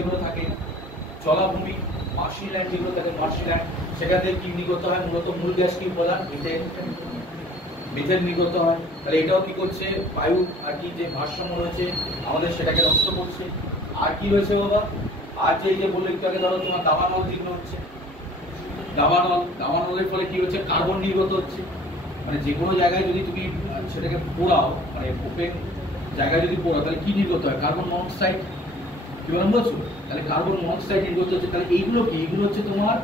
যেগুলো থাকে, জলাভূমি, মার্শি ল্যান্ড যেগুলো থাকে, মার্শি ল্যান্ড, সেখান থেকে কি নির্গত হয়? মূলত মূল গ্যাস কি উপাদান? মিথেন। মিথেন নির্গত হয়। তাহলে এটাও কি করছে? বায়ু আর কি যে ভারসাম্য রয়েছে আমাদের সেটাকে নষ্ট করছে। আর কি রয়েছে বাবা? আর যে বললো একটু আগে, ধরো তোমার দাবানল যেগুলো হচ্ছে, দাবানলের ফলে কি হচ্ছে? কার্বন নির্গত হচ্ছে। মানে যে কোনো জায়গায় যদি তুমি সেটাকে পোড়াও, মানে ওপেন জায়গায় যদি পোড়াও, তাহলে কি নির্গত হয়? Carbon monoxide. কি বললাম বলছো? তাহলে কার্বন মনোক্সাইড নির্গত হচ্ছে। তাহলে এইগুলো কি? এগুলো হচ্ছে তোমার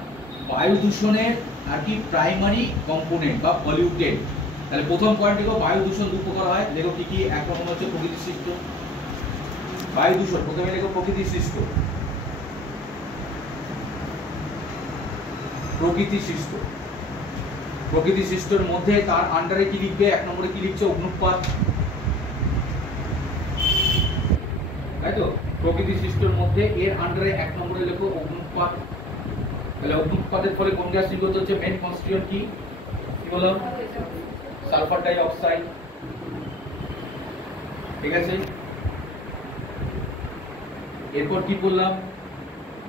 বায়ু দূষণের আর কি প্রাইমারি কম্পোনেন্ট বা পলিউটেন্ট। তাহলে প্রথম পয়েন্ট দেখো, বায়ু দূষণ দু প্রকার হয়। দেখো কি কি? এক নম্বর হচ্ছে প্রকৃতি সৃষ্ট বায়ু দূষণ। প্রথমে দেখো প্রকৃতি সৃষ্ট। প্রকৃতি সৃষ্টের মধ্যে তার আন্ডারে কি লিখবে? এক নম্বরে কি লিখছে? অগ্নুৎপাত। তাই তো? প্রকৃতি সৃষ্টের মধ্যে এর আন্ডারে এক নম্বরে লেখো অগ্নুৎপাত। তাহলে অগ্নুৎপাতের ফলে কোন গ্যাস নির্গত হচ্ছে? মেইন কনস্টিটিউয়েন্ট কি বললাম? Sulphur die oxide. ঠিক আছে, এরপর কি বললাম?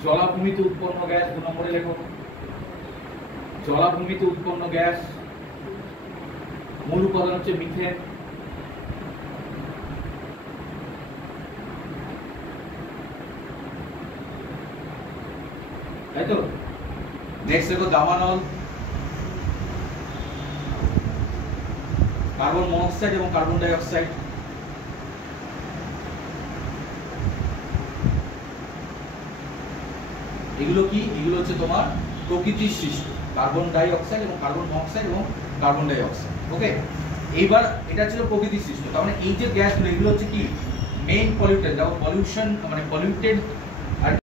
জলাভূমিতে উৎপন্ন গ্যাস, দু নম্বরে লেখো জলাভূমিতে উৎপন্ন গ্যাস। মূল উপাদান হচ্ছে মিথেন। তাই তো? নেক্সট দেখো দাবানল, কার্বন মনোক্সাইড এবং কার্বন ডাই অক্সাইড। এগুলো কি? এগুলো হচ্ছে তোমার প্রকৃতির সৃষ্ট, কার্বন ডাই অক্সাইড এবং কার্বন মনোক্সাইড এবং কার্বন ডাই অক্সাইড। ওকে, এইবার এটা ছিল প্রকৃতির সৃষ্ট। তার মানে এই যে গ্যাসগুলো, এগুলো হচ্ছে কি? Main pollutant. দেখো পলিউশন মানে পলিউটেন্ট